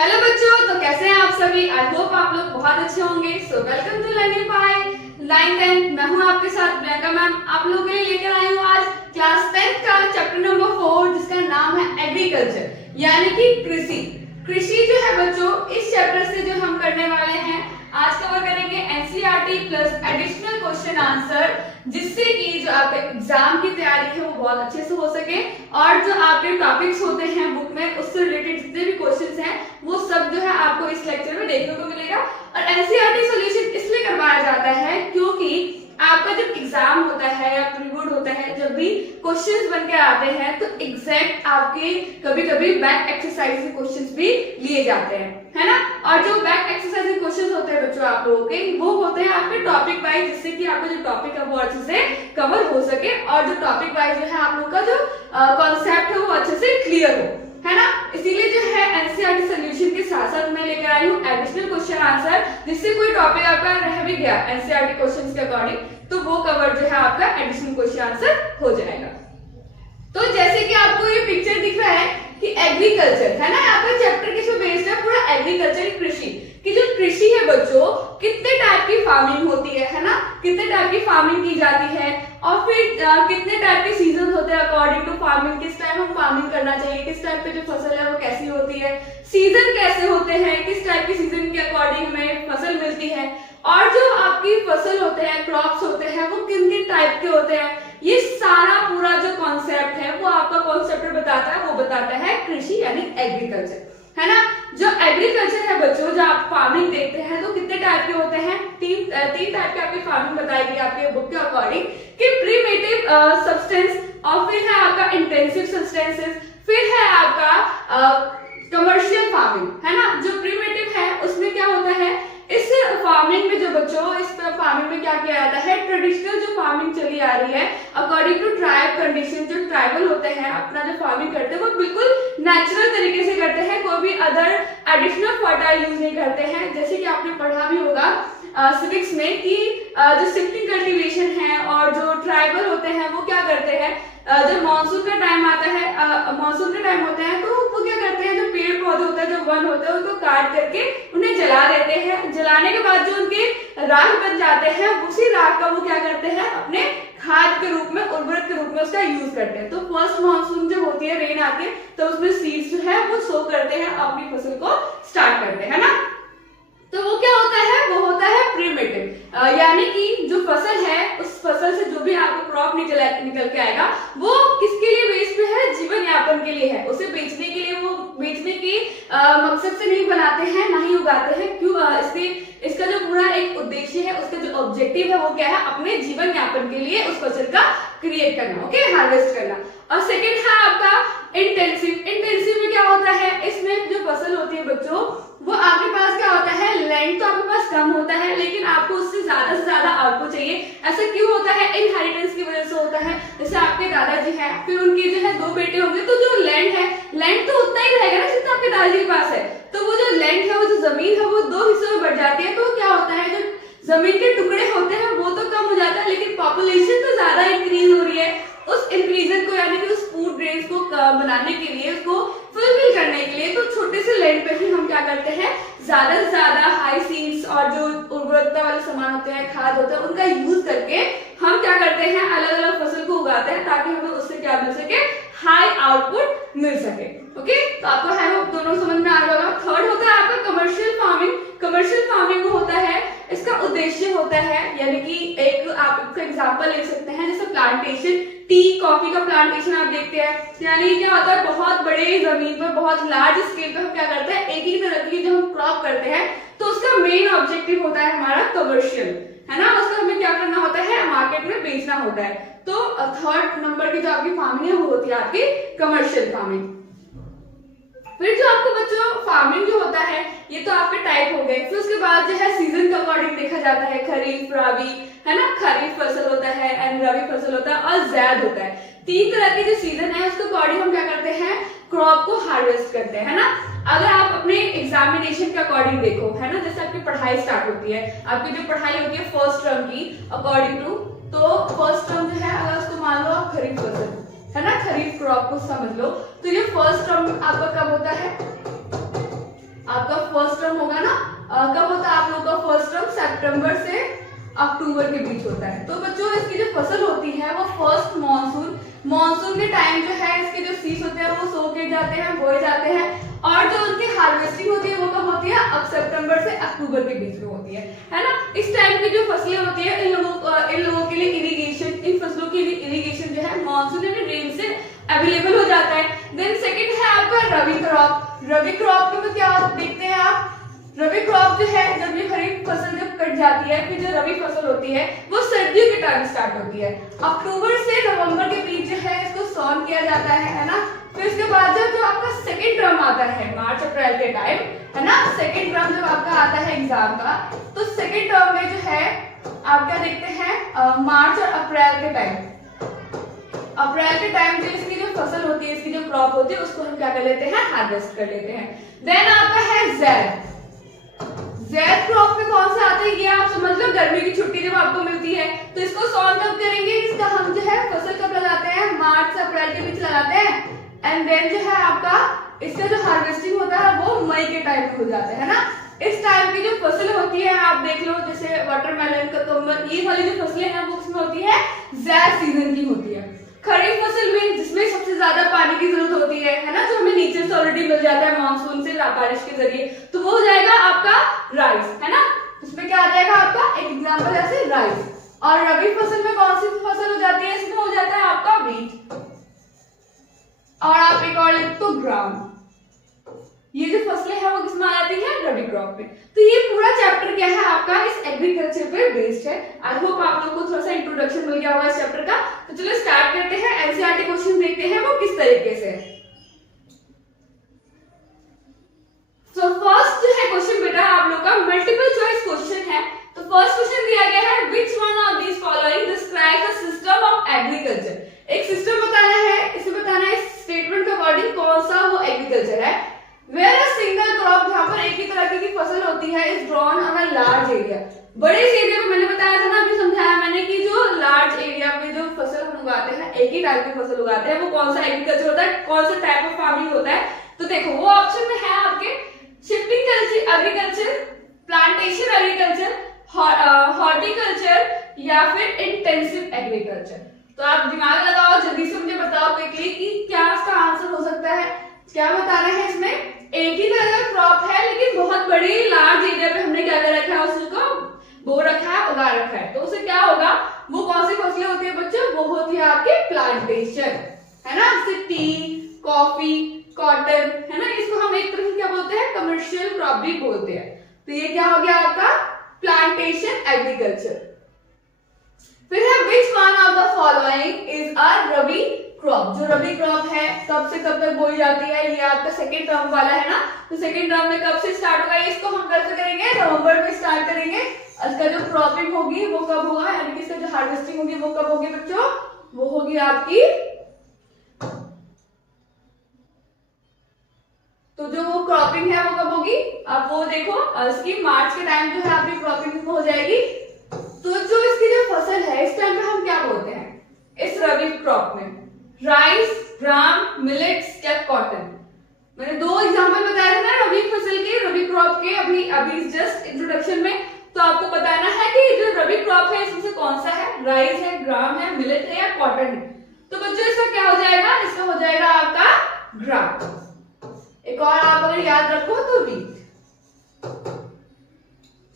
Hello बच्चों, तो कैसे हैं आप सभी। आई होप आप लोग बहुत अच्छे होंगे। So welcome to learning by line 10। मैं हूं आपके साथ प्रियंका मैम। आप लोगों के लिए लेकर आई हूं आज क्लास 10 का चैप्टर नंबर 4 जिसका नाम है एग्रीकल्चर यानी कि कृषि। कृषि जो है बच्चों, इस चैप्टर से जो हम करने वाले हैं आज कवर करेंगे NCERT plus additional question answer, जिससे कि जो आपके एग्जाम की तैयारी है वो बहुत अच्छे से हो सके और जो आपके टॉपिक्स होते हैं बुक में उससे रिलेटेड जितने भी क्वेश्चंस हैं वो सब जो है आपको इस लेक्चर में देखने को मिलेगा। और एनसीईआरटी सॉल्यूशन इसलिए करवाया जाता है क्योंकि आपका जब एग्जाम होता है या प्रीबोर्ड होता है, जब भी क्वेश्चंस बन के आते हैं तो एग्जैक्ट आपके कभी कभी बैक एक्सरसाइज के क्वेश्चंस भी लिए जाते हैं, है ना। और जो बैक एक्सरसाइज के क्वेश्चंस होते हैं बच्चों आप लोगों के, वो होते हैं आपके टॉपिक वाइज, जिससे कि आपका जो टॉपिक है वो अच्छे से कवर हो सके और जो टॉपिक वाइज जो है आप लोग का जो कॉन्सेप्ट है वो अच्छे से क्लियर हो, है ना। इसीलिए जो है एनसीईआरटी सॉल्यूशन के साथ साथ मैं लेकर आई हूँ एडिशनल क्वेश्चन आंसर, जिससे कोई टॉपिक आपका रह भी गया एनसीईआरटी क्वेश्चंस के अकॉर्डिंग तो वो कवर जो है आपका एडिशनल क्वेश्चन आंसर हो जाएगा। तो जैसे कि आपको ये पिक्चर दिख रहा है कि एग्रीकल्चर है ना, आपका चैप्टर किस पे बेस्ड है, पूरा एग्रीकल्चर कृषि की। जो कृषि है बच्चों, कितने टाइप की फार्मिंग होती है ना, कितने टाइप की फार्मिंग की जाती है और फिर कितने टाइप के सीजन होते हैं अकॉर्डिंग टू फार्मिंग, किस टाइम हम फार्मिंग करना चाहिए, किस टाइप पे जो फसल है वो कैसी होती है, सीजन कैसे होते हैं, किस टाइप के सीजन के अकॉर्डिंग हमें फसल मिलती है और जो आपकी फसल होते हैं, क्रॉप्स होते हैं वो किन किन टाइप के होते हैं, ये सारा पूरा जो कॉन्सेप्ट है वो आपका कॉन्सेप्ट बताता है, वो बताता है कृषि यानी एग्रीकल्चर, है ना। जो एग्रीकल्चर है बच्चों, जो आप फार्मिंग देखते हैं तो कितने टाइप के होते हैं, तीन टाइप के आपकी फार्मिंग बताई गई आपके बुक के अकॉर्डिंग कि प्रीमेटिव सब्सटेंस और फिर है आपका इंटेंसिव सब्सटेंसेस, फिर है आपका कमर्शियल फार्मिंग, है ना। जो प्रीमेटिव है उसमें क्या होता है, इस फार्मिंग में जो बच्चों, इस फार्मिंग में क्या किया जाता है, ट्रेडिशनल जो फार्मिंग चली आ रही है अकॉर्डिंग टू ट्राइब कंडीशन, जो ट्राइबल होते हैं अपना जो फार्मिंग करते हैं वो बिल्कुल नेचुरल तरीके से करते हैं, कोई भी अदर एडिशनल फर्टाइल यूज नहीं करते हैं। जैसे कि आपने पढ़ा भी होगा सिविक्स में कि जो शिफ्टिंग कल्टीवेशन है और जो ट्राइबल होते हैं वो क्या करते हैं, जब मानसून का टाइम आता है, मानसून का टाइम होता है तो वो क्या करते हैं, जो पेड़ पौधे होते हैं, जो वन होते हैं उनको काट करके उन्हें जला देते हैं। जलाने के बाद जो उनके राख बन जाते हैं, उसी राख का वो क्या करते हैं, अपने खाद के रूप में, उर्वरक के रूप में उसका यूज करते हैं। तो फर्स्ट मानसून जब होती है, रेन आती है, तो उसमें सीड्स जो है वो सो करते हैं, अपनी फसल को स्टार्ट करते हैं, है ना। तो वो क्या होता है, वो होता है प्रीमेटिव, यानी कि जो फसल है उस फसल से जो भी आपको क्रॉप निकल के आएगा वो किसके लिए बेस्ड पे है, जीवन यापन के लिए है। उसे बेचने के लिए, वो बेचने के मकसद से नहीं बनाते हैं, ना ही उगाते हैं। क्यों, इसका जो पूरा एक उद्देश्य है, उसका जो ऑब्जेक्टिव है वो क्या है, अपने जीवन यापन के लिए उस फसल का क्रिएट करना, ओके, हार्वेस्ट करना। और सेकेंड है आपका इंटेंसिव। इंटेंसिव में क्या होता है, इसमें जो फसल होती है बच्चों वो आपके पास क्या होता है, लैंड तो आपके पास कम होता है लेकिन आपको उससे ज्यादा आउटपुट चाहिए। ऐसा क्यों होता है, इनहेरिटेंस की वजह से होता है। जैसे आपके दादाजी हैं, फिर उनके जो है 2 बेटे होंगे, तो जो लैंड है, लैंड तो उतना ही रहेगा ना जितना आपके दादाजी के पास है, तो वो जो लैंड है, वो जो जमीन है वो 2 हिस्सों में बढ़ जाती है। तो क्या होता है, जो जमीन के टुकड़े होते हैं वो तो कम हो जाता है लेकिन पॉपुलेशन तो ज्यादा इंक्रीज हो रही है। उस इंक्रीजन को यानी कि उस फूड रेंज को बनाने के लिए, उसको फुलफिल करने के लिए, तो छोटे से लैंड पे ही हम क्या करते हैं, ज्यादा से ज्यादा हाई सीड्स और जो उर्वरकता वाले सामान होते हैं, खाद होता है, उनका यूज करके हम क्या करते हैं, अलग अलग फसल को उगाते हैं ताकि हमें उससे क्या मिल सके, हाई आउटपुट मिल सके, ओके। तो आपको है वो दोनों समझ में आ रहा होगा। थर्ड होता है आपका कमर्शियल फार्मिंग। कमर्शियल फार्मिंग होता है, इसका उद्देश्य होता है, यानी कि एक आप इसका एग्जांपल ले सकते हैं, जैसे प्लांटेशन, टी कॉफी का प्लांटेशन आप देखते हैं, यानी क्या होता है, बहुत बड़े जमीन पर, बहुत लार्ज स्केल पे हम क्या करते हैं, एक ही तरह की जो हम क्रॉप करते हैं, तो उसका मेन ऑब्जेक्टिव होता है हमारा कमर्शियल, है ना। उसका हमें क्या करना होता है, मार्केट में बेचना होता है। तो थर्ड नंबर की जो आपकी फार्मिंग है वो होती है आपकी कमर्शियल फार्मिंग। फिर जो आपको बच्चों फार्मिंग जो होता है, ये तो आपके टाइप हो गए। फिर उसके बाद जो है सीजन के अकॉर्डिंग देखा जाता है, खरीफ, रबी, है ना। खरीफ फसल होता है एंड रबी फसल होता है और ज़ैद होता है। 3 तरह की जो सीजन है उसके अकॉर्डिंग हम क्या करते हैं, क्रॉप को हार्वेस्ट करते हैं, है ना। अगर आप अपने एग्जामिनेशन के अकॉर्डिंग देखो, है ना, जैसे आपकी पढ़ाई स्टार्ट होती है, आपकी जो पढ़ाई होती है फर्स्ट टर्म की अकॉर्डिंग टू, तो फर्स्ट टर्म जो है, अगर उसको मान लो आप खरीफ फसल, है ना, खरीफ क्रॉप को समझ लो, तो ये फर्स्ट टर्म आपका कब होता है, सितंबर से अक्टूबर के बीच होता है। तो बच्चों इसकी जो फसल होती है वो फर्स्ट मानसून के टाइम जो है इसके जो सीड्स होते हैं वो सो के जाते हैं, बोए जाते हैं, और जो उनकी हार्वेस्टिंग होती है वो कब होती है? अब सितंबर से अक्टूबर के बीच में होती है ना। इस टाइम की जो फसलें होती है इन लोगों के लिए इरिगेशन, इन फसलों के लिए इरिगेशन जो है मानसून यानी रेन से अवेलेबल हो जाता है। देन सेकंड है आपका रबी क्रॉप। रबी क्रॉप में क्या देखते हैं आप? रबी क्रॉप जो है जब ये खरीफ फसल जब कट जाती है, फिर जो रबी फसल होती है वो सर्दियों के टाइम स्टार्ट होती है। अक्टूबर से नवंबर के बीच जो है इसको सॉन किया जाता है ना। फिर इसके बाद जो आपका सेकंड टर्म आता है मार्च अप्रैल के टाइम, है ना, सेकंड टर्म जब आपका आता है एग्जाम का, तो सेकंड टर्म में जो है आप क्या देखते हैं? मार्च और अप्रैल के टाइम, अप्रैल के टाइम जो इसकी जो फसल होती है, इसकी जो क्रॉप होती है, उसको हम क्या कर लेते हैं? हार्वेस्ट कर लेते हैं। देन आपका है ज़ैद। ज़ैद क्रॉप में कौन सा आता है ये आप समझ लो, गर्मी की छुट्टी जब आपको मिलती है तो इसको सॉन कब करेंगे? इसका हम जो है फसल कब लगाते हैं? मार्च से अप्रैल के बीच लगाते हैं। एंड देन जो है आपका इसका जो हार्वेस्टिंग होता है वो मई के टाइम में हो जाता है ना। इस टाइम की जो फसल होती है आप देख लो, जैसे वाटरमेलन, ककम्बर, ये वाली जो फसलें हैं वो किसमें होती है? ज़ैद सीजन की होती है। खरीफ फसल में जिसमें सबसे ज्यादा पानी की जरूरत होती है ना, जो हमें नीचे से ऑलरेडी मिल जाता है मानसून से बारिश के जरिए, तो वो हो जाएगा आपका राइस, है ना। उसमें क्या आ जाएगा आपका? एक एग्जांपल ऐसे राइस। और रबी फसल में कौन सी फसल हो जाती है? इसमें हो जाता है आपका व्हीट, और आप एक और लिख तो ग्राम। ये जो फसलें हैं वो किसमें आ जाती है? रबी क्रॉप में। तो ये पूरा चैप्टर क्या है आपका? इस एग्रीकल्चर पे बेस्ड है। आई होप आप लोगों को थोड़ा सा इंट्रोडक्शन मिल गया होगा इस चैप्टर का। तो चलो स्टार्ट करते हैं। एनसीईआरटी क्वेश्चन देखते हैं वो किस तरीके से। तो फर्स्ट जो है क्वेश्चन बेटा आप लोग का मल्टीपल चॉइस क्वेश्चन है। तो फर्स्ट क्वेश्चन दिया गया है, which one of these following describe the system of agriculture. एक सिस्टम बताना है, इसे बताना है स्टेटमेंट के अकॉर्डिंग कौन सा वो एग्रीकल्चर है। Where a single crop, जहाँ पर एक ही तरह की फसल होती है, is grown on a large area। बड़े से एरिया में मैंने बताया था ना, अभी समझाया मैंने कि जो लार्ज एरिया में जो फसल हम उगाते हैं, एक ही टाइप की फसल उगाते हैं, वो कौन सा एग्रीकल्चर होता है, कौन सा टाइप ऑफ फार्मिंग होता है। तो देखो वो ऑप्शन में है आपके shifting agriculture, plantation agriculture, horticulture या फिर इंटेंसिव एग्रीकल्चर। तो आप दिमाग लगाओ, जल्दी से मुझे बताओ क्विकली कि क्या इसका आंसर हो सकता है। क्या बताना है इसमें? एक ही तरह का क्रॉप है लेकिन बहुत बड़ी लार्ज एरिया पे हमने क्या कर रखा है? उसको बो रखा है, उगा रखा है। तो उसे क्या होगा? वो कौन सी फसलें होती है बच्चों? वो होती है आपके प्लांटेशन, है ना। जैसे टी, कॉफी, कॉटन, है ना। इसको हम एक तरह से क्या बोलते हैं? कमर्शियल क्रॉप भी बोलते हैं। तो ये क्या हो गया आपका? Plantation agriculture. फिर है which one of the following is a rabi crop. जो रबी क्रॉप है कब से कब तक बोई जाती है? ये आपका सेकंड टर्म वाला है ना। तो सेकंड टर्म में कब से स्टार्ट होगा? इसको हम कब से करेंगे? नवंबर में स्टार्ट करेंगे। इसका जो क्रॉपिंग होगी वो कब होगा, यानी कि इसका जो हार्वेस्टिंग होगी वो कब होगी बच्चों? वो होगी आपकी, तो जो वो क्रॉपिंग है वो कब होगी? आप वो देखो, इसकी मार्च के टाइम जो है आपकी क्रॉपिंग हो जाएगी। तो जो इसकी जो फसल है इस टाइम पे हम क्या बोलते हैं इस रबी क्रॉप में? राइस, ग्राम, मिलेट्स या कॉटन। मैंने दो एग्जांपल बताए थे ना रबी फसल के, रबी क्रॉप के, अभी जस्ट इंट्रोडक्शन में। तो आपको बताना है कि जो रबी क्रॉप है इसमें से कौन सा है? राइस है, ग्राम है, मिलेट है या कॉटन है। तो बच्चों इसका क्या हो जाएगा? इसका हो जाएगा आपका ग्राम। एक और आप अगर याद रखो तो व्हीट।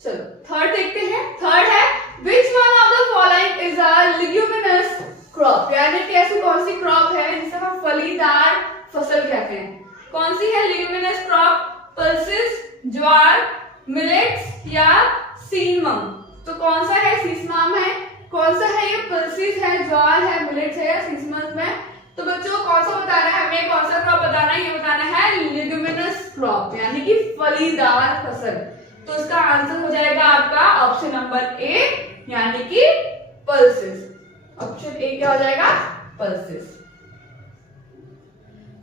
चलो थर्ड देखते हैं। थर्ड है which one of the following is a leguminous crop। यानी कि ऐसी कौन सी क्रॉप है जिसे हम फलीदार फसल कहते हैं? कौन सी है leguminous crop? पल्सेस, ज्वार, मिलेट्स या सीसमम। तो कौन सा है? सीसमम है। कौन सा है ये? पल्सेस है, ज्वार है, मिलेट्स है या सीसमम है। तो बच्चों कौन सा बताना है हमें? कौन सा क्रॉप बताना है? ये बताना है लेग्यूमिनस क्रॉप, यानी कि फलीदार फसल। तो इसका आंसर हो जाएगा आपका ऑप्शन नंबर ए, यानी कि पल्सेस। ऑप्शन ए क्या हो जाएगा? पल्सेस।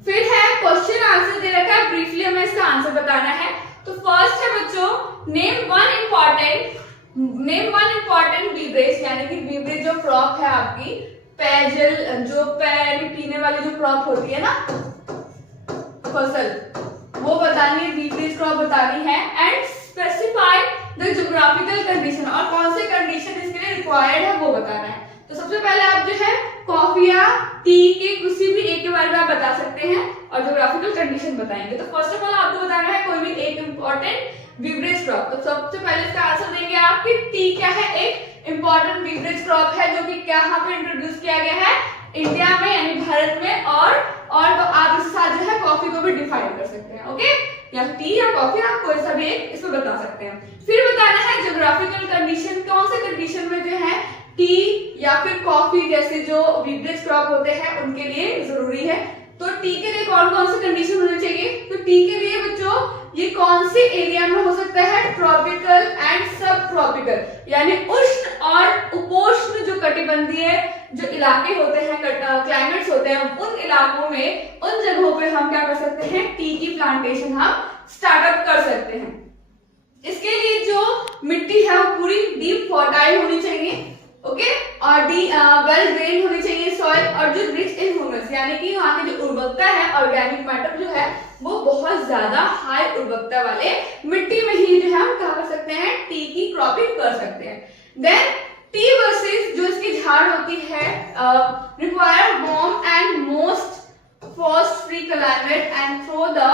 फिर है क्वेश्चन आंसर दे रखा है, ब्रीफली हमें इसका आंसर बताना है। तो फर्स्ट है बच्चों, नेम वन इंपॉर्टेंट बीवरेज, यानी कि बीवरेज जो क्रॉप है आपकी, पेयजल, जो पीने वाली जो क्रॉप होती है ना फसल, वो बतानी है, बीवरेज क्रॉप बतानी है। And specify the geographical geographical condition और कौन से कंडीशन इसके लिए रिक्वायर्ड है वो बताना है। तो सबसे पहले आप जो है कॉफी या टी के किसी भी एक के बारे में आप बता सकते हैं और जोग्राफिकल कंडीशन बताएंगे। तो फर्स्ट ऑफ ऑल आपको बताना है कोई भी एक इंपॉर्टेंट बीवरेज क्रॉप। तो सबसे पहले इसका आंसर देंगे आप कि टी क्या है, एक इंपॉर्टेंट बीवरेज क्रॉप है जो कि कहां पे इंट्रोड्यूस किया गया है, इंडिया में यानी भारत में। और तो आप इसके साथ जो है कॉफी को भी डिफाइन कर सकते हैं, ओके, या टी या कॉफी आप कोई सा भी एक इसमें बता सकते हैं। फिर बताना है ज्योग्राफिकल कंडीशन, कौन से कंडीशन में जो है टी या फिर कॉफी जैसे जो बीवरेज क्रॉप होते हैं उनके लिए जरूरी है। तो टी के लिए कौन कौन से कंडीशन होने चाहिए, तो टी के लिए बच्चों ये कौन से एरिया में हो सकता है, ट्रॉपिकल एंड सब ट्रॉपिकल, यानी उष्ण और उपोष्ण जो कटिबंधीय जो इलाके होते हैं, क्लाइमेट्स होते हैं, उन इलाकों में उन जगहों पे हम क्या कर सकते हैं, टी की प्लांटेशन हम स्टार्टअप कर सकते हैं। इसके लिए जो मिट्टी है वो पूरी डीप फर्टाइल होनी चाहिए, ओके, और वेल ड्रेन होनी चाहिए सॉइल, और जो रिच इन ह्यूमस यानी कि वहां की जो उर्वरकता है, ऑर्गेनिक मैटर जो है वो बहुत ज्यादा हाई उर्वरकता वाले मिट्टी में ही जो है हम क्या कर सकते हैं, टी की क्रॉपिंग कर सकते हैं। देन टी वर्सेस जो इसकी झाड़ होती है require warm and most Frost free climate and through the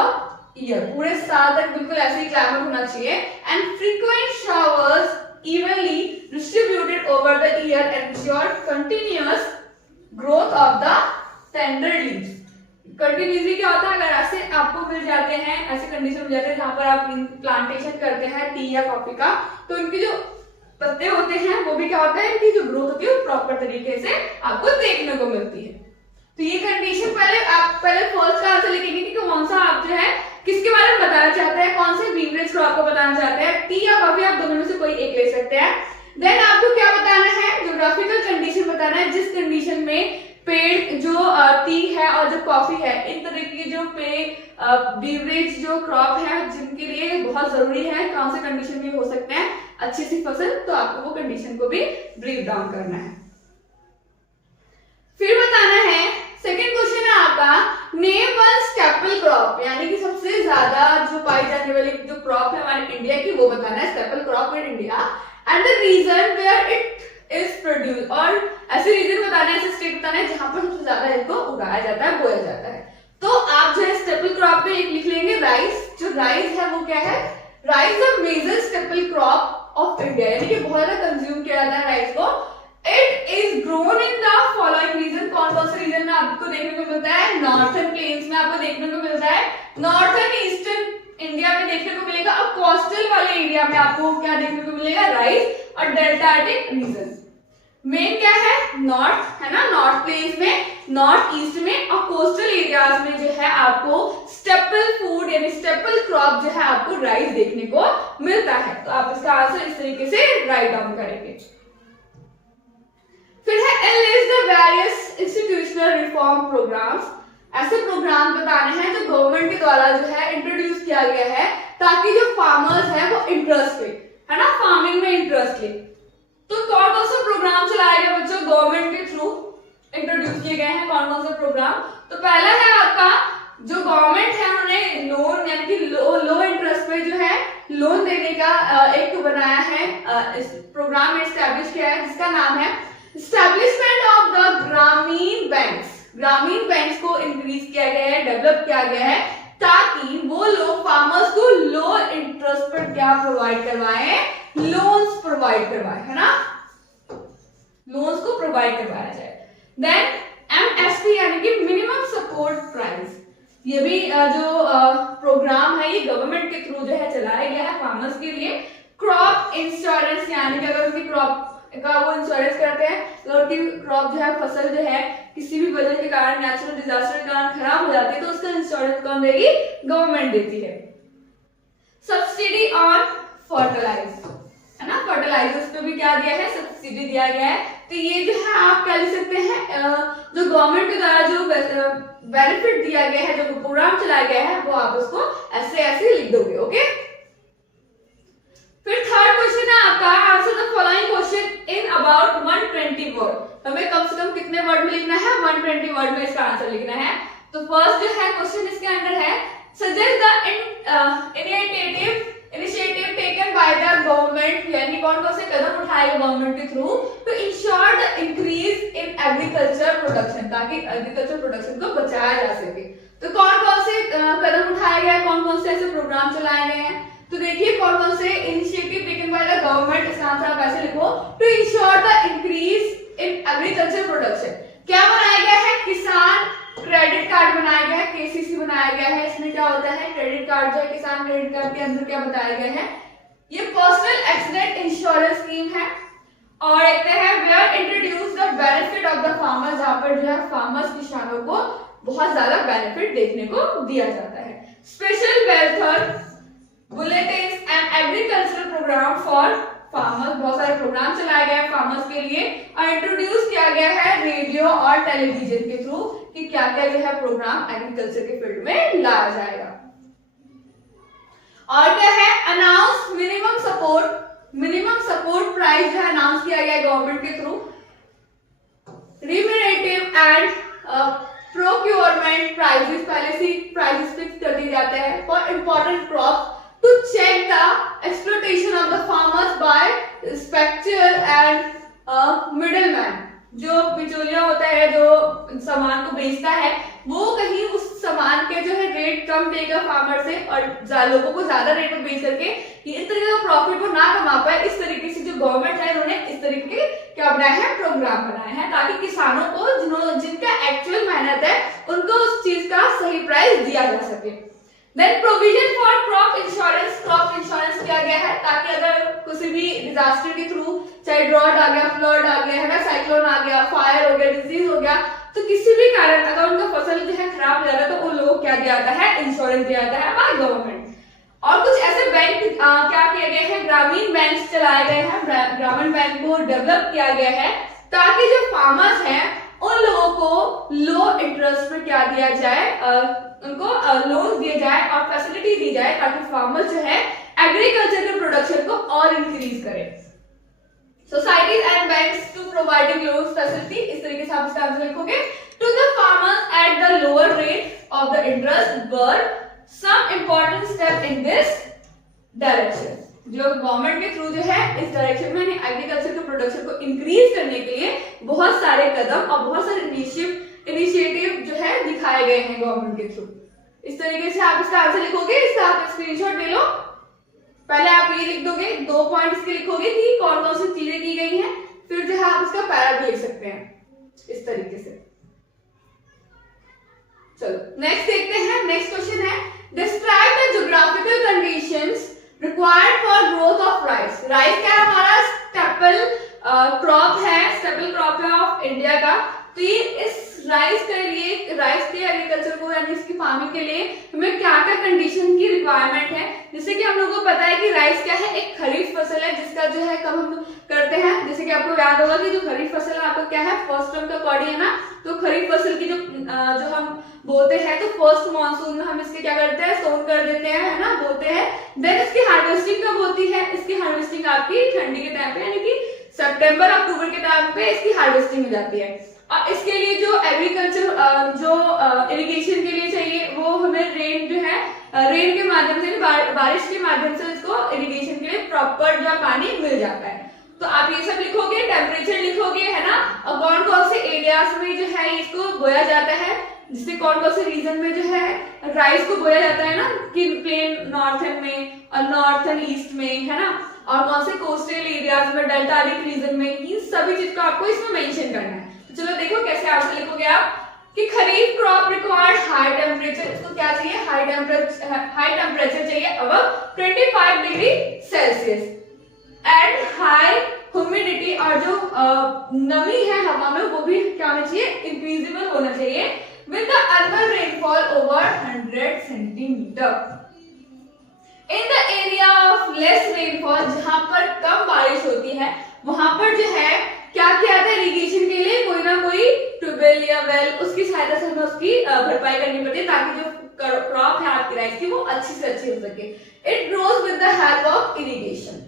year, पूरे साल तक बिल्कुल ऐसे ही क्लाइमेट होना चाहिए, and frequent showers evenly distributed over the year ensure continuous growth of the tender leaves। Continuously क्या होता है, अगर ऐसे आपको मिल जाते हैं, ऐसे कंडीशन मिल जाते हैं जहां पर आप प्लांटेशन करते हैं टी या कॉफी का, तो इनके जो पत्ते होते हैं वो भी क्या होता है, इनकी जो ग्रोथ होती है वो प्रॉपर तरीके से आपको देखने को मिलती है। तो ये कंडीशन पहले फर्स्ट का आंसर लिखेंगे कि कौन सा आप जो है किसके बारे में बताना चाहते हैं, कौन से बीवरेज क्रॉप को बताना चाहते हैं, टी या कॉफी, आप दोनों में से कोई एक ले सकते हैं। देन आपको क्या बताना है, ज्योग्राफिकल कंडीशन बताना है, जिस कंडीशन में पेड़ जो टी है और जो कॉफी है, इन तरह की जो बीवरेज जो क्रॉप है जिनके लिए बहुत जरूरी है, कौन से कंडीशन में हो सकते हैं अच्छी सी फसल, तो आपको वो कंडीशन को भी ब्रीफ डाउन करना है। फिर बताना है सेकेंड क्वेश्चन है आपका, नेम वन स्टेपल क्रॉप, यानी कि सबसे ज्यादा जो पाई जाने वाली जो क्रॉप है हमारे इंडिया की वो बताना है, staple crop in India, and the region where it is produce, और ऐसे रीजन बताना है, ऐसे स्टेट बताना है जहां पर सबसे ज्यादा इनको उगाया जाता है, बोया जाता है। तो आप जो है स्टेपल क्रॉप में एक लिख लेंगे राइस। जो राइस है वो क्या है, rice the major staple crop of India, यानी कि बहुत ज्यादा कंज्यूम किया जाता है राइस को। It is grown in the following region, कौन कौन से रीजन में आपको देखने को मिलता है, नॉर्थर्न प्लेन्स में आपको देखने को मिलता है, नॉर्थर्न ईस्टर्न इंडिया में देखने को मिलेगा, और कोस्टल वाले एरिया में आपको क्या देखने को मिलेगा, राइस, और डेल्टाटिक रीजन। मेन क्या है, नॉर्थ है ना, नॉर्थ प्लेन्स में, नॉर्थ ईस्ट में, और कोस्टल एरियाज में जो है आपको स्टेपल फूड यानी स्टेपल क्रॉप जो है आपको राइस देखने को मिलता है। तो आप इसका आंसर इस तरीके से राइट डाउन करेंगे। फिर है enlist the various institutional reform programs, ऐसे प्रोग्राम बताने हैं जो गवर्नमेंट के द्वारा जो है इंट्रोड्यूस किया गया है ताकि जो फार्मर्स है वो इंटरेस्ट ले, है ना, फार्मिंग में इंटरेस्ट ले। तो कौन कौन से प्रोग्राम चलाए गए बच्चों, गवर्नमेंट के थ्रू इंट्रोड्यूस किए गए हैं कौन कौन से प्रोग्राम। तो पहला है आपका जो गवर्नमेंट है उन्होंने लोन यानी कि लो इंटरेस्ट पे जो है लोन देने का एक बनाया है, इस प्रोग्राम में एस्टैब्लिश किया है जिसका नाम है एस्टैब्लिशमेंट ऑफ द ग्रामीण बैंक्स। ग्रामीण बैंक्स को इंक्रीज किया गया है, डेवलप किया गया है ताकि वो लोग फार्मर्स को लो इंटरेस्ट पर क्या प्रोवाइड करवाएं, लोन्स प्रोवाइड करवाएं, है ना, लोन्स को प्रोवाइड करवाया जाए। देन एमएसपी यानी कि मिनिमम सपोर्ट प्राइस, ये भी जो प्रोग्राम है ये गवर्नमेंट के थ्रू जो है चलाया गया है फार्मर्स के लिए। क्रॉप इंश्योरेंस यानी कि अगर उनकी क्रॉप का वो इंश्योरेंस करते हैं तो उनकी क्रॉप जो है फसल जो है किसी भी वजह के कारण, नेचुरल डिजास्टर के कारण खराब हो जाती है तो उसका इंश्योरेंस कौन देगी, गवर्नमेंट देती है। सब्सिडी ऑन फर्टिलाइजर, है ना, फर्टिलाइजर्स पे भी क्या दिया है, सब्सिडी दिया गया है। तो ये जो है आप क्या लिख सकते हैं, जो गवर्नमेंट के द्वारा जो बेनिफिट दिया गया है, जो प्रोग्राम चलाया गया है वो आप उसको ऐसे ऐसे लिख दोगे, ओके। फिर थर्ड क्वेश्चन है आपका, answer the following question in about 120 word. हमें कम से कम कितने वर्ड में लिखना है, 120 वर्ड में इसका आंसर लिखना है। तो फर्स्ट जो है क्वेश्चन इसके अंदर है, suggest the initiative taken by the government, यानी कौन उठाएगा गवर्नमेंट के through to ensure the increase in agriculture production, ताकि एग्रीकल्चर प्रोडक्शन को बचाया जा सके। तो कौन कौन से कदम उठाए गए, कौन कौन से ऐसे प्रोग्राम चलाए गए हैं, तो देखिए कौन कौन से initiative taken by the government. इसका आंसर आप ऐसे लिखो, to ensure the increase in agriculture production. क्या बनाया गया है, किसान क्रेडिट कार्ड बनाया गया है, केसीसी बनाया गया है। इसमें क्या होता है, क्रेडिट कार्ड जो है, किसान क्रेडिट कार्ड के अंदर क्या बताया गया है, ये पर्सनल एक्सीडेंट इंश्योरेंस स्कीम है। और एक है where introduce the benefit of the farmer, जहां पर जो है फार्मर्स किसानों को बहुत ज्यादा बेनिफिट देखने को दिया जाता है। Special welfare bulletins and agricultural programme for farmers, बहुत सारे प्रोग्राम चलाए गए हैं फार्मर्स के लिए और इंट्रोड्यूस किया गया है रेडियो और टेलीविजन के थ्रू कि क्या क्या जो है प्रोग्राम एग्रीकल्चर के फील्ड में लाया जाएगा। और क्या है, अनाउंस मिनिमम सपोर्ट प्राइस जो है अनाउंस किया गया है गवर्नमेंट के through. Remunerative and procurement prices, पहले से प्राइसेस फिक्स कर दिए जाते हैं for important crops to check the exploitation of the farmers by speculator and middleman। जो बिचौलिया होता है, जो सामान को बेचता है, वो कहीं उस सामान के जो है रेट कम देगा फार्मर से और लोगों को ज्यादा रेट में बेच करके इस तरीके का प्रॉफिट वो ना कमा पाए। इस तरीके से जो गवर्नमेंट है उन्होंने इस तरीके के क्या बनाए हैं, प्रोग्राम बनाए हैं, ताकि किसानों को जिनका एक्चुअल मेहनत है उनको उस चीज का सही प्राइस दिया जा सके। Then provision for crop insurance किया गया है, ताकि अगर किसी भी डिजास्टर के थ्रू, चाहे ड्रॉट आ गया, फ्लड आ गया है ना, साइक्लोन आ गया, फायर हो गया, डिजीज हो गया, तो किसी भी कारण अगर उनका फसल जो है खराब हो जाता है तो उन लोगों को क्या दिया जाता है, इंश्योरेंस दिया जाता है बाय गवर्नमेंट। और कुछ ऐसे बैंक क्या किए गए हैं, ग्रामीण बैंक चलाए गए हैं, ग्रामीण बैंक को डेवलप किया गया है ताकि जो फार्मर्स हैं उन लोगों को लो इंटरेस्ट में क्या दिया जाए, उनको लोन दिए जाए और फैसिलिटी दी जाए ताकि फार्मर जो है एग्रीकल्चर के प्रोडक्शन को और इंक्रीज करे। Societies and banks to providing loan facility, इस तरीके से आप इसका आंसर लिखोगे, to the farmers at the lower rate of the interest were some important step in this direction. जो गवर्नमेंट के थ्रू जो है इस डायरेक्शन में एग्रीकल्चर के प्रोडक्शन को इंक्रीज करने के लिए बहुत सारे कदम और बहुत सारे इनिशिएटिव जो है दिखाए गए हैं गवर्नमेंट के थ्रू। इस तरीके से आप इसका आंसर लिखोगे, इसका आप स्क्रीनशॉट ले लो। पहले आप ये लिख दोगे, 2 पॉइंट्स के लिखोगे कि कौन कौन सी चीजें की गई हैं, फिर जो है आप इसका पैरा भी लिख सकते हैं इस तरीके से। चलो नेक्स्ट देखते हैं। नेक्स्ट क्वेश्चन है, describe the geographical conditions required for growth of rice. Rice क्या है, हमारा स्टेपल क्रॉप है ऑफ इंडिया का। तो ये इस राइस के लिए, राइस के एग्रीकल्चर को यानी इसकी फार्मिंग के लिए हमें क्या क्या कंडीशन की रिक्वायरमेंट है। जैसे कि हम लोगों को पता है कि राइस क्या है, एक खरीफ फसल है जिसका जो है कब हम करते हैं, जैसे कि आपको याद होगा कि जो खरीफ फसल है आपको क्या है, फर्स्ट टर्म का कॉर्डी है ना, तो खरीफ फसल की जो हम बोते हैं तो फर्स्ट मॉनसून में हम इसके क्या करते हैं, सोन कर देते हैं, है ना, बोते हैं। देन इसकी हार्वेस्टिंग कब होती है, इसकी हार्वेस्टिंग आपकी ठंडी के टाइम पे यानी कि सितंबर अक्टूबर के टाइम पे इसकी हार्वेस्टिंग हो जाती है। और इसके लिए जो एग्रीकल्चर जो इरिगेशन के लिए चाहिए वो हमें रेन जो है, रेन के माध्यम से, बारिश के माध्यम से इसको इरिगेशन के लिए प्रॉपर जो पानी मिल जाता है। तो आप ये सब लिखोगे, टेम्परेचर लिखोगे, है ना, और कौन कौन से एरियाज में जो है इसको बोया जाता है, जिससे कौन कौन से रीजन में जो है राइस को बोया जाता है ना, कि प्लेन नॉर्थन में और नॉर्थन ईस्ट में, है ना, और कौन से कोस्टल एरियाज में, डेल्टाटिक रीजन में, इन सभी चीज को आपको इसमें मेंशन करना है। तो चलो देखो कैसे आंसर लिखोगे आप, कि खरीफ क्रॉप रिक्वायर्ड हाई टेम्परेचर, इसको क्या चाहिए, हाई टेम्परेचर चाहिए above 25 degree Celsius and high humidity, और जो नमी है हवा में वो भी क्या होना चाहिए, इंक्रीजेबल होना चाहिए, with the annual rainfall over 100 centimeter. In the area of less rainfall, जहां पर कम बारिश होती है वहां पर जो है क्या किया जाता है, इरिगेशन के लिए कोई ना कोई ट्यूबवेल या वेल, उसकी सहायता से हमें उसकी भरपाई करनी पड़ती है ताकि जो क्रॉप है आपकी राइस की वो अच्छी से अच्छी हो सके। It grows with the help of irrigation.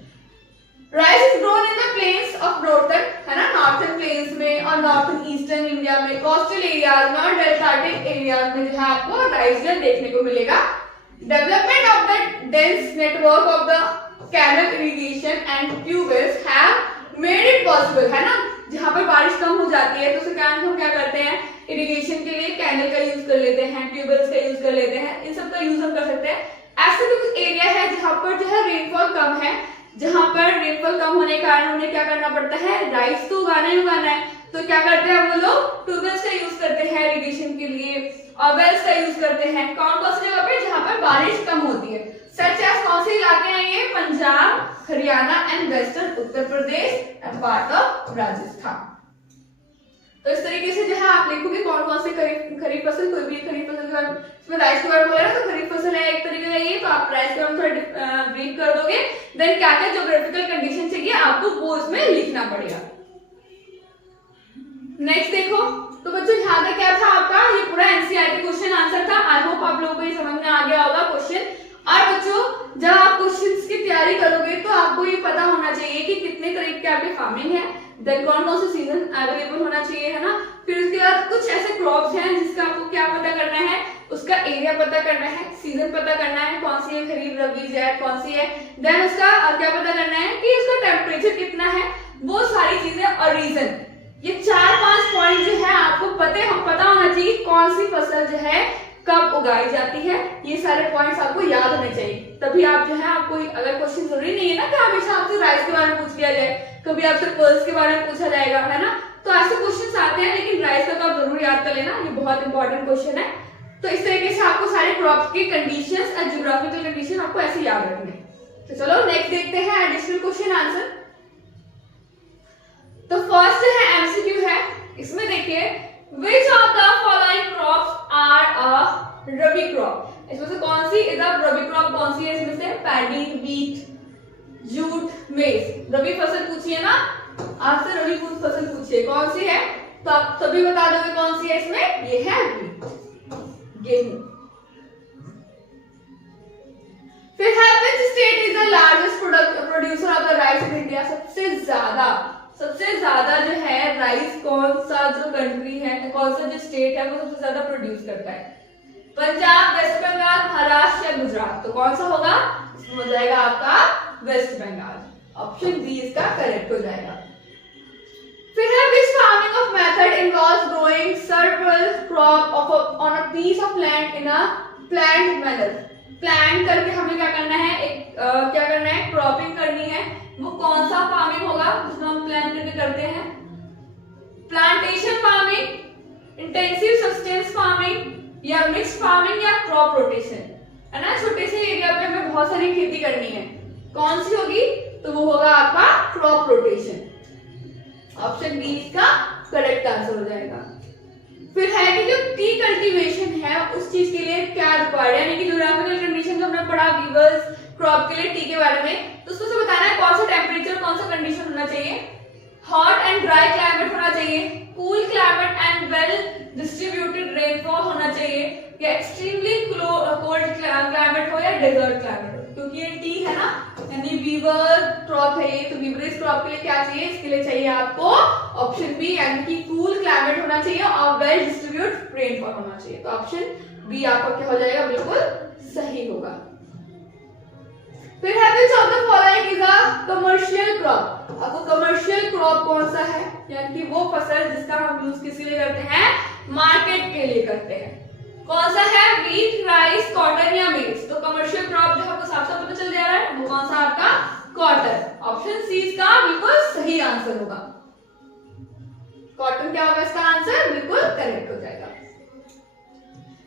Rice is grown in the plains of northern, है ना, नॉर्थन प्लेन्स में और नॉर्थन ईस्टर्न इंडिया में, कोस्टल एरियाज में और डेल्टाटिक एरियाज में जो है आपको राइस जो देखने को मिलेगा। Development of the dense network of the canal irrigation and tubewells have made it possible, है ना। जहाँ पर बारिश कम हो जाती है तो उस कारण हम क्या करते हैं, इरिगेशन के लिए कैनल का यूज कर लेते हैं, ट्यूबवेल्स का यूज कर लेते हैं, इन सब का यूज हम कर सकते हैं। ऐसे भी कुछ एरिया है जहाँ पर जो है रेनफॉल कम है, जहाँ पर रेनफॉल कम होने के कारण उन्हें क्या करना पड़ता है, राइस तो उगाना ही उगाना है, तो क्या करते हैं वो लोग ट्यूबवेल्स का यूज करते हैं इरिगेशन के लिए, और वेल्स का यूज करते हैं। कौन कौन सी जगह पे, जहाँ पर बारिश कम होती है, सच एज कौन से इलाके हैं ये, Punjab, Haryana and western Uttar Pradesh and part of Rajasthan. तो इस तरीके से जो है आप लिखोगे कौन कौन से खरीफ फसल, कोई भी खरीफ फसल के बारे में, इसमें राइस के बारे में बोला ना, तो खरीफ फसल है एक तरीके का ये, तो आप राइस के बारे में थोड़ा ब्रीफ कर दोगे, देन क्या क्या ज्योग्राफिकल कंडीशन चाहिए आपको वो इसमें लिखना पड़ेगा। नेक्स्ट देखो, तो बच्चों यहाँ तक क्या था आपका, ये पूरा एनसीईआरटी क्वेश्चन आंसर था। आई होप आप लोगों को ये समझ में आ गया होगा क्वेश्चन। और बच्चों जब आप क्वेश्चंस की तैयारी करोगे तो आपको ये पता होना चाहिए कि कितने तरीके के आपके फार्मिंग है, देन कौन कौन से सीजन अवेलेबल होना चाहिए, है ना। फिर उसके बाद कुछ ऐसे क्रॉप्स हैं जिसका आपको क्या पता करना है, उसका एरिया पता करना है, सीजन पता करना है, कौन सी है खरीफ, रबी, जैद कौन सी है, देन उसका क्या पता करना है कि उसका टेम्परेचर कितना है, वो सारी चीजें, और रीजन। ये 4-5 पॉइंट जो है आपको पता होना चाहिए कौन सी फसल जो है कब उगाई जाती है, ये सारे पॉइंट्स आपको याद होने चाहिए। तभी आप जो है, आपको अगर क्वेश्चन जरूरी नहीं है ना कि हमेशा आपसे राइस के बारे में पूछ लिया जाए, कभी आपसे पर्ल्स के बारे में पूछा जाएगा, है ना, तो ऐसे क्वेश्चंस आते हैं, लेकिन राइस का तो आप जरूर याद कर लेना, ये बहुत इंपॉर्टेंट क्वेश्चन है। तो इस तरीके से आपको सारे क्रॉप के कंडीशंस और ज्योग्राफिकल कंडीशन आपको ऐसे याद रखने। तो चलो नेक्स्ट देखते हैं एडिशनल क्वेश्चन आंसर। तो फर्स्ट है एमसीक्यू है, इसमें देखिए which of the following crops are a rabi crop, इसमें से कौन सी इज अ रबी क्रॉप, कौन सी है इसमें से, पैडी, व्हीट, जूट, मेज। रबी फसल पूछिए ना आपसे, रबी फसल पूछिए कौन सी है, तो आप सभी बता दोगे कौन सी है इसमें, ये है व्हीट, गेहूं। फिर है which state is the largest producer of the rice in India, सबसे ज्यादा जो है राइस कौन सा जो कंट्री है, कौन सा जो स्टेट है वो सबसे ज्यादा प्रोड्यूस करता है, पंजाब, वेस्ट बंगाल, महाराष्ट्र या गुजरात। तो कौन सा होगा, इसमें हो जाएगा आपका वेस्ट बंगाल, ऑप्शन बी इसका करेक्ट हो जाएगा। फिर है which farming of method involves growing several crop on a piece of land in a planned manner, plan करके हमें क्या करना है, क्या करना है, क्रॉपिंग करनी है। वो कौन सा फार्मिंग होगा जिसमें हम प्लान करके करते हैं, plantation farming, intensive sustains farming, या मिक्स फार्मिंग, या क्रॉप रोटेशन, है ना। छोटे से एरिया पे हमें बहुत सारी खेती करनी है, कौन सी होगी, तो वो होगा आपका क्रॉप रोटेशन, ऑप्शन बी इसका करेक्ट आंसर हो जाएगा। फिर है कि जो टी कल्टीवेशन है उस चीज के लिए क्या रिक्वायर्ड है, यानी कि ज्योग्राफिकल कंडीशन जो हमने पढ़ा वीवर्स क्रॉप के लिए टी के बारे में, तो उसमें से बताना है कौन सा टेम्परेचर, कौन सा कंडीशन होना चाहिए, हॉट एंड ड्राई क्लाइमेट होना चाहिए, cool climate and well distributed rainfall होना चाहिए, या एक्सट्रीमली कोल्ड क्लाइमेट हो या डेजर्ट क्लाइमेट हो। क्योंकि ये टी है ना, यानी वीवर क्रॉप है ये, तो वीवरेज क्रॉप के लिए क्या चाहिए, इसके लिए चाहिए आपको ऑप्शन बी, यानी कि कूल क्लाइमेट होना चाहिए और वेल डिस्ट्रीब्यूटेड रेनफॉल होना चाहिए। तो ऑप्शन बी आपका क्या हो जाएगा, बिल्कुल सही होगा। फिर है which of the following is a commercial crop, आपको कमर्शियल क्रॉप कौन सा है, यानी कि वो फसल जिसका हम यूज किस लिए करते हैं, मार्केट के लिए करते हैं, कौन सा है, व्हीट, राइस, कॉटन या मेज। तो कमर्शियल क्रॉप जो आपको साफ साफ पता चल जा रहा है वो कौन सा आपका, कॉटन, ऑप्शन सी इसका बिल्कुल सही आंसर होगा, कॉटन क्या होगा इसका आंसर, बिल्कुल करेक्ट हो जाएगा।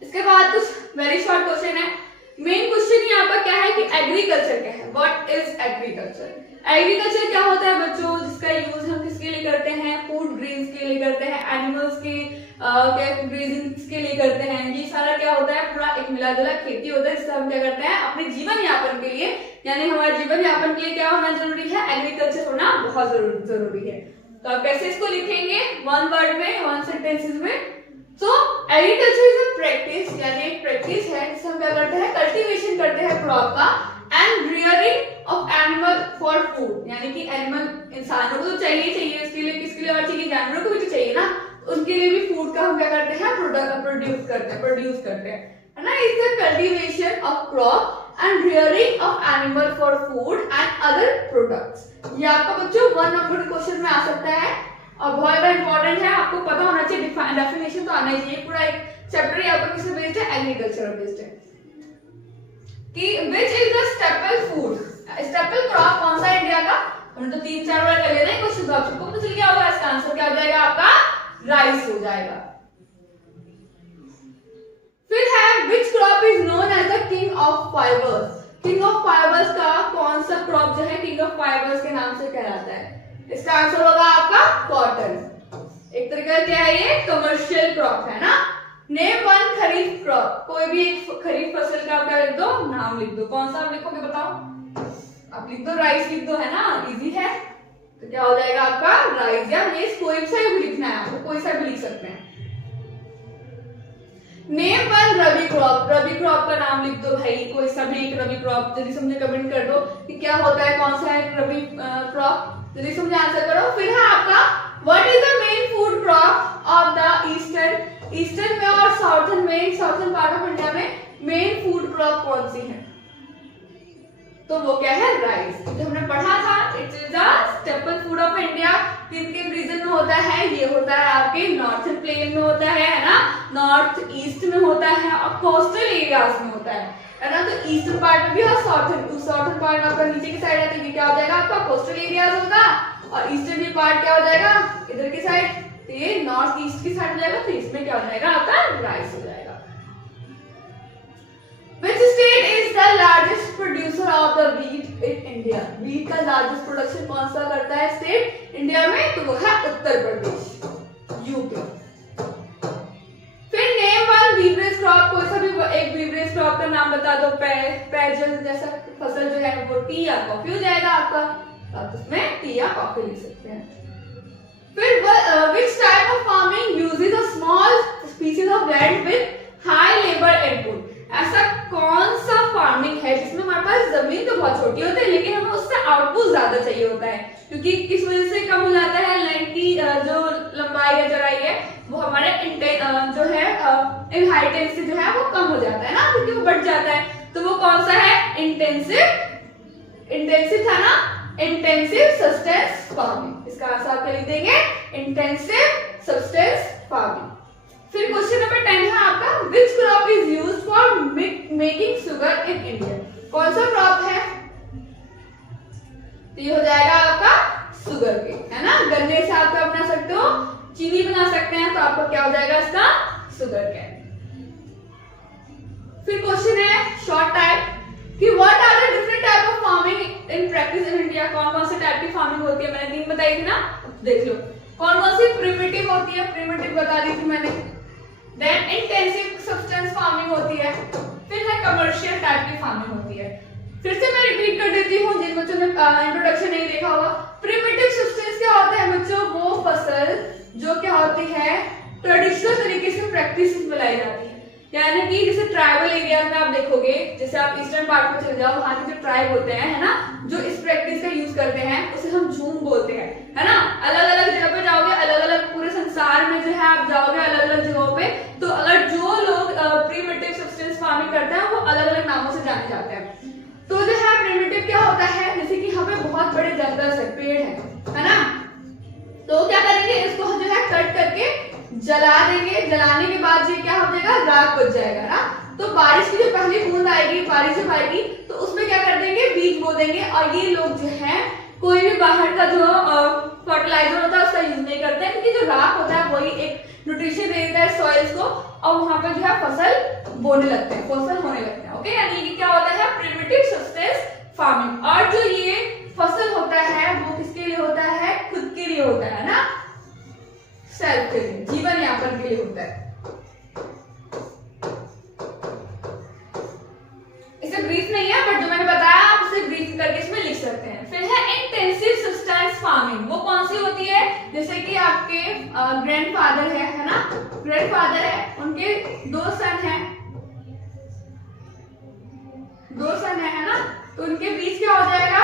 इसके बाद कुछ वेरी शॉर्ट क्वेश्चन है, मेन क्वेश्चन यहाँ पर क्या है कि एग्रीकल्चर क्या है, व्हाट इज एग्रीकल्चर। एग्रीकल्चर क्या होता है बच्चों, जिसका यूज हम किसके लिए करते हैं, फूड ग्रेन्स के लिए करते हैं, एनिमल्स के ग्रेजिंग के लिए करते हैं। ये सारा क्या होता है, पूरा एक मिला जुला खेती होता है, जिससे हम क्या करते हैं अपने जीवन यापन के लिए, यानी हमारे जीवन यापन के लिए क्या होना जरूरी है, एग्रीकल्चर होना बहुत जरूरी है। तो आप कैसे इसको लिखेंगे, वन वर्ड में, वन सेंटेंसेस में। So agriculture is a practice, यानी एक प्रैक्टिस है जिससे हम क्या करते हैं, कल्टीवेशन करते हैं क्रॉप का, and rearing of animal for food, यानी कि एनिमल इंसानों को तो चाहिए इसके लिए, किसके लिए और चाहिए, जानवरों को भी तो चाहिए ना, उनके लिए भी फूड का हम क्या करते हैं, प्रोड्यूस करते हैं, है ना। Is the cultivation of crop and rearing of animal for food and other products। ये आपका बच्चों 1 नंबर क्वेश्चन में आ सकता है और बहुत ज्यादा इंपॉर्टेंट है, आपको पता होना चाहिए, डेफिनेशन तो आना ही चाहिए। पूरा एक चैप्टर ही आपका किससे बेस्ड है, एग्रीकल्चर बेस्ड है। कि which is the staple food, staple crop कौन सा इंडिया का, हमने तो 3-4 बार कर लेना है क्वेश्चन, तो आपको पता चल गया होगा इसका आंसर क्या हो जाएगा, आपका राइस हो जाएगा। फिर है which crop is known as the king of fibres, king of fibres का कौन सा क्रॉप जो है किंग ऑफ फाइबर्स के नाम से कहलाता है, इसका आंसर होगा आपका कॉटन। एक तरीके का क्या है ये, कमर्शियल क्रॉप है ना। नेम वन खरीफ क्रॉप, कोई भी एक खरीफ फसल का क्या लिख दो, नाम लिख दो, कौन सा आप लिखोगे बताओ, आप लिख दो राइस लिख दो, है ना, इजी है। तो क्या हो जाएगा आपका राइस या मेज, कोई सा भी लिखना है आपको, कोई सा भी लिख सकते हैं। नेम वन रबी क्रॉप, रबी क्रॉप का नाम लिख दो भाई, कोई सा भी एक रबी क्रॉप, जल्दी समझे कमेंट कर दो कि क्या होता है, कौन सा है रबी क्रॉप, जल्दी समझे आंसर करो। फिर है आपका what is the main food crop of the eastern, eastern में और साउथर्न में, साउथर्न पार्ट ऑफ इंडिया में मेन फूड क्रॉप कौन सी है, तो वो क्या है, राइस। जो हमने पढ़ा था, it is the staple food of India. किन किन रीजन में होता है, ये होता है आपके नॉर्थन प्लेन में होता है ना, नॉर्थ ईस्ट में होता है और कोस्टल एरियाज में होता है ना। तो ईस्टर्न पार्ट में भी और साउथर्न पार्ट आपका नीचे की साइड है, तो ये क्या हो जाएगा आपका कोस्टल एरियाज होगा, और ईस्टर्न पार्ट क्या हो जाएगा इधर की साइड, तो ये नॉर्थ ईस्ट की साइड हो जाएगा, तो इसमें क्या हो जाएगा आपका राइस हो जाएगा। Which state is the largest producer of the wheat in India? Wheat का largest production कौन सा करता है स्टेट इंडिया में, तो वो है उत्तर प्रदेश, यूपी। फिर नेम वन बीवरेज क्रॉप, कोई सा भी एक बीवरेज क्रॉप का नाम बता दो, पेयजल जैसा फसल जो है वो टी या कॉफी हो जाएगा आपका, आप उसमें टी या कॉफी लिख सकते हैं। फिर which type of farming uses a small species of land with high labor input? ऐसा कौन सा फार्मिंग है जिसमें हमारे पास जमीन तो बहुत छोटी होती है लेकिन हमें उससे आउटपुट ज्यादा चाहिए होता है, क्योंकि किस वजह से कम हो जाता है, लैंड की जो लंबाई या चौड़ाई है वो हमारे जो है इनहेरिटेंस से जो है वो कम हो जाता है ना, क्योंकि वो बढ़ जाता है। तो वो कौन सा है, इंटेंसिव था ना, इंटेंसिव सस्टेंस फार्मिंग, इसका आंसर आप लिख देंगे इंटेंसिव सस्टेंस फार्मिंग। फिर क्वेश्चन नंबर 10 है आपका विच crop is used for making sugar in India, कौन सा क्रॉप है, तो ये हो जाएगा आपका शुगर केन, है ना। गन्ने से आप क्या बना सकते हो, चीनी बना सकते हैं, तो आपको क्या हो जाएगा इसका शुगर केन। फिर क्वेश्चन है शॉर्ट टाइप कि what are the different type of farming in practice in India, कौन कौन से टाइप की फार्मिंग होती है, मैंने 3 बताई थी ना, देख लो कौन कौन सी प्रिमिटिव होती है, प्रिमिटिव बता दी थी मैंने, देन इंटेंसिव सब्सटेंस फार्मिंग होती है, फिर है कमर्शियल टाइप की फार्मिंग होती है। फिर से मैं रिपीट कर देती हूँ जिन बच्चों ने इंट्रोडक्शन नहीं देखा होगा। प्रिमिटिव सब्सटेंस क्या होता है बच्चों, वो फसल जो क्या होती है ट्रेडिशनल तरीके से प्रैक्टिस में लाई जाती है, यानी कि जैसे ट्राइबल एरियाज में आप देखोगे, जैसे आप ईस्टर्न पार्ट में चले जाओ, वहां के जो ट्राइब होते हैं है ना, जो इस प्रैक्टिस का यूज करते हैं उसे हम झूम बोलते हैं, है ना। अलग अलग जगह पे जाओगे, अलग अलग पूरे संसार में जो है आप जाओगे अलग अलग जगहों पे, तो अगर जो लोग प्रीमिटिव सब्सटेंस फार्मिंग करते हैं वो अलग अलग नामों से जाने जाते हैं। तो जो है प्रिमिटिव क्या होता है, जैसे कि यहाँ पे बहुत बड़े जंगल है, पेड़ है ना, तो क्या करेंगे इसको जो है कट करके जला देंगे, जलाने के बाद ये क्या हो जाएगा, राख बच जाएगा ना। तो बारिश की जो पहली बूंद आएगी, बारिश जब आएगी तो उसमें क्या कर देंगे, बीज बो देंगे, और ये लोग जो है कोई भी बाहर का जो फर्टिलाइजर होता है उसका यूज नहीं करते हैं, क्योंकि जो राख होता है वही एक न्यूट्रिशन दे देता है सॉइल्स को, और वहां पर जो है फसल बोने लगते हैं, फसल होने लगते हैं। ओके, यानी कि क्या होता है प्रिमिटिव सब्सटेंस फार्मिंग। और जो ये फसल होता है वो किसके लिए होता है, खुद के लिए होता है ना, सेल्फ के लिए, जीवन यापन के लिए होता है। इसे ब्रीफ नहीं है, बट जो मैंने बताया आप उसे ब्रीफ करके इसमें लिख सकते हैं। फिर है इंटेंसिव सब्सटेंस फार्मिंग, वो कौन सी होती है, जैसे कि आपके ग्रैंडफादर है ना, ग्रैंडफादर है, उनके 2 सन है, 2 सन है ना, तो उनके बीच क्या हो जाएगा,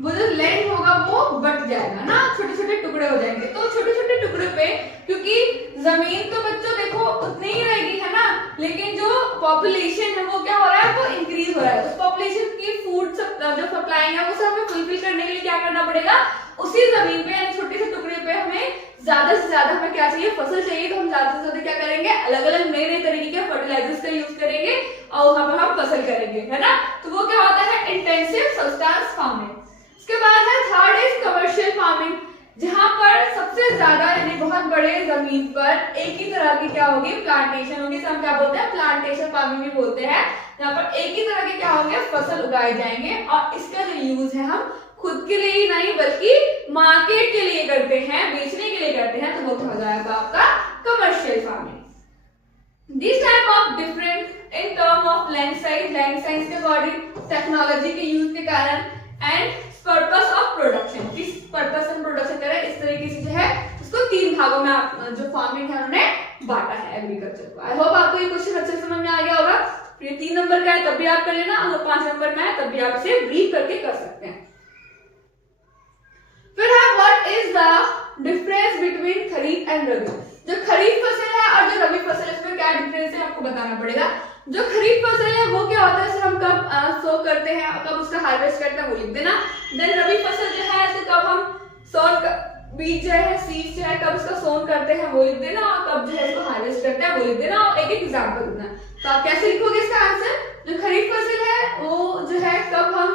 वो जो लैंड होगा वो बट जाएगा ना, छोटे छोटे टुकड़े हो जाएंगे। तो छोटे छोटे टुकड़े पे, क्योंकि जमीन तो बच्चों देखो उतनी ही रहेगी है ना, लेकिन जो पॉपुलेशन है वो क्या हो रहा है, वो इंक्रीज हो रहा है। उस पॉपुलेशन की फूड जो सप्लाई है उसे हमें फुलफिल करने के लिए क्या करना पड़ेगा, उसी जमीन पे यानी छोटे से टुकड़े पे हमें ज्यादा से ज्यादा हमें क्या चाहिए, फसल चाहिए। तो हम ज्यादा से ज्यादा क्या करेंगे, अलग अलग नए नए तरीके के फर्टिलाइजर्स का यूज करेंगे और वहां पर हम फसल करेंगे, है ना। तो वो क्या होता है, इंटेंसिव सब्सटेंस फार्मिंग। इसके बाद है थर्ड इज कमर्शियल फार्मिंग, जहां पर सबसे ज्यादा यानी बहुत बड़े जमीन पर एक ही तरह की क्या होगी, प्लांटेशन होगी। हम क्या बोलते हैं, प्लांटेशन फार्मिंग भी बोलते हैं। यहाँ पर एक ही तरह के क्या होंगे, फसल उगाए जाएंगे और इसका जो यूज है हम खुद के लिए ही नहीं बल्कि मार्केट के लिए करते हैं, बेचने के लिए करते हैं। तो वो हो जाएगा आपका commercial farming. This type of different in term of land size के अकॉर्डिंग, टेक्नोलॉजी के यूज के कारण एंड पर्पस ऑफ प्रोडक्शन, किस पर्पस से प्रोडक्शन करें, इस तरीके से जो है उसको तीन भागों में जो फार्मिंग है उन्होंने बांटा है एग्रीकल्चर को। आई होप आपको ये क्वेश्चन अच्छे समझ में आ गया होगा। ये 3 नंबर का है तब भी आप कर लेना, अगर 5 नंबर में है तब भी आप इसे ब्रीफ करके कर सकते हैं। फिर है what is the difference between kharif and rabi. जो खरीफ फसल है और जो रबी फसल है इसमें क्या डिफरेंस है आपको बताना पड़ेगा। जो खरीफ फसल है वो क्या होता है, सर हम कब सो करते हैं और कब उसका हार्वेस्ट करते हैं वो लिख देना। देन रबी फसल जो है तो कब हम बीज जो है सीड्स जो है कब उसका सोन करते हैं वो लिख देना और कब जो है इसको हार्वेस्ट करते हैं वो लिख देना और एक एक एग्जांपल देना। तो आप कैसे लिखोगे इसका आंसर, जो खरीफ फसल है वो जो है कब हम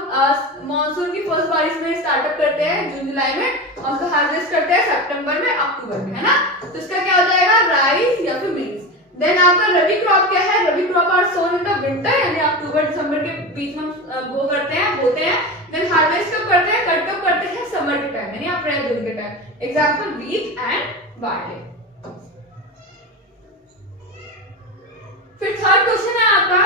मॉनसून की फर्स्ट बारिश में स्टार्टअप करते हैं जून जुलाई में और उसको हार्वेस्ट करते हैं सितंबर में अक्टूबर में, है ना। तो इसका क्या हो जाएगा, राइस या फिर बीन्स। देन आपका रबी क्रॉप क्या है, rabi crop are sown in the winter यानी अक्टूबर दिसंबर के बीच में वो करते हैं, बोते हैं। देन हार्वेस्ट कब करते हैं, कट कब करते हैं, समर के टाइम यानी अप्रैल जून के time. Example wheat and barley. फिर थर्ड क्वेश्चन है आपका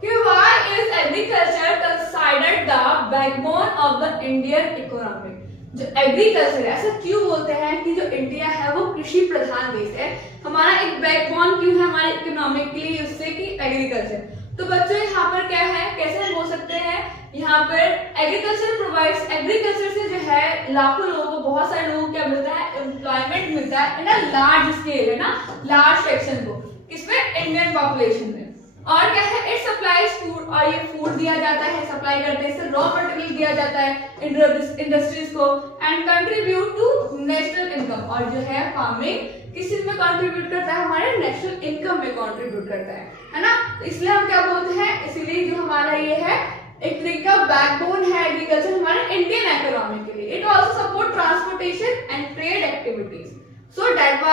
कि why is agriculture considered the backbone of the Indian economy. जो एग्रीकल्चर है, ऐसा क्यों बोलते हैं कि जो इंडिया है वो कृषि प्रधान देश है, हमारा एक बैकबोन क्यों है हमारे इकोनॉमिक के लिए, उससे कि एग्रीकल्चर। तो बच्चों यहाँ पर क्या है, कैसे हम बोल सकते हैं, यहाँ पर एग्रीकल्चर प्रोवाइड्स, एग्रीकल्चर से जो है लाखों लोगों को, बहुत सारे लोगों को क्या मिलता है, एम्प्लॉयमेंट मिलता है ना, लार्ज स्केल है ना, लार्ज सेक्शन को, किसमें, इंडियन पॉपुलेशन में। और क्या है, इट सप्लाइज फूड, और ये फूड दिया जाता है, सप्लाई करते हैं, इससे रॉ मटेरियल दिया जाता है इंडस्ट्रीज को and contribute to national income. और जो है फार्मिंग किस चीज में कंट्रीब्यूट करता है, हमारे नेशनल इनकम में कंट्रीब्यूट करता है ना। तो इसलिए हम क्या बोलते हैं, इसीलिए जो हमारा ये है एक का बैकबोन है एग्रीकल्चर हमारे इंडियन इकोनॉमी के लिए। It also support transportation and trade activities. So that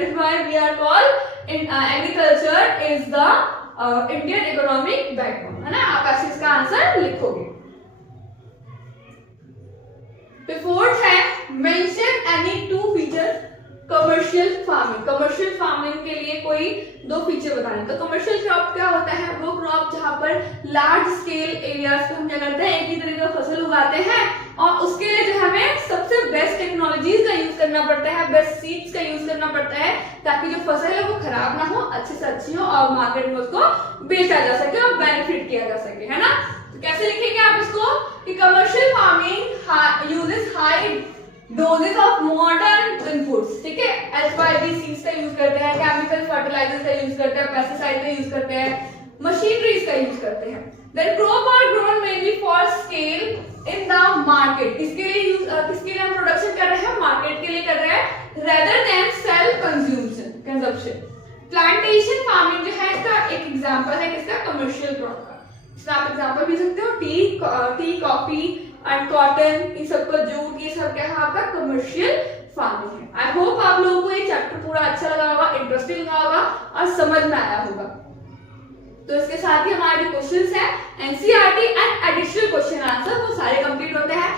is why we are called in agriculture is the Indian economic backbone, है ना। आप ऐसे इसका आंसर लिखोगे। फोर्थ है mention any 2 feature commercial farming. Commercial farming के लिए कोई 2 फीचर बताने। तो कमर्शियल क्रॉप क्या होता है, वो क्रॉप जहां पर लार्ज स्केल एरियाज पे हम क्या करते हैं, एक ही तरह का फसल उगाते हैं और उसके लिए जो हमें सबसे बेस्ट टेक्नोलॉजीज का यूज करना पड़ता है, बेस्ट सीड्स का यूज करना पड़ता है, ताकि जो फसल है वो खराब ना हो, अच्छे से अच्छी हो और मार्केट में उसको बेचा जा सके और बेनिफिट किया जा सके, है ना। तो कैसे लिखेंगे आप इसको कि commercial farming uses high doses of modern inputs, ठीक है, एसवाईबी सीड्स का यूज करते हैं, केमिकल फर्टिलाइजर्स का यूज करते हैं, पेस्टिसाइड का यूज करते हैं, मशीनरीज का यूज करते हैं। Then crop are grown mainly for scale in the market. किसके लिए हम प्रोडक्शन कर रहे हैं, मार्केट के लिए कर रहे हैं, rather than self consumption. Plantation farming जो है इसका एक एग्जांपल है किसका, कमर्शियल क्रॉप का। इसमें आप एग्जांपल भी सकते हो, टी कॉफी एंड कॉटन, इन सबको जूट, ये सब क्या है आपका कमर्शियल फार्मिंग है। आई होप आप लोगों को ये चैप्टर पूरा अच्छा लगा होगा, इंटरेस्टिंग लगा होगा और समझ में आया होगा। तो इसके साथ ही हमारे जो क्वेश्चंस है NCERT and additional question answer वो सारे कंप्लीट होते हैं।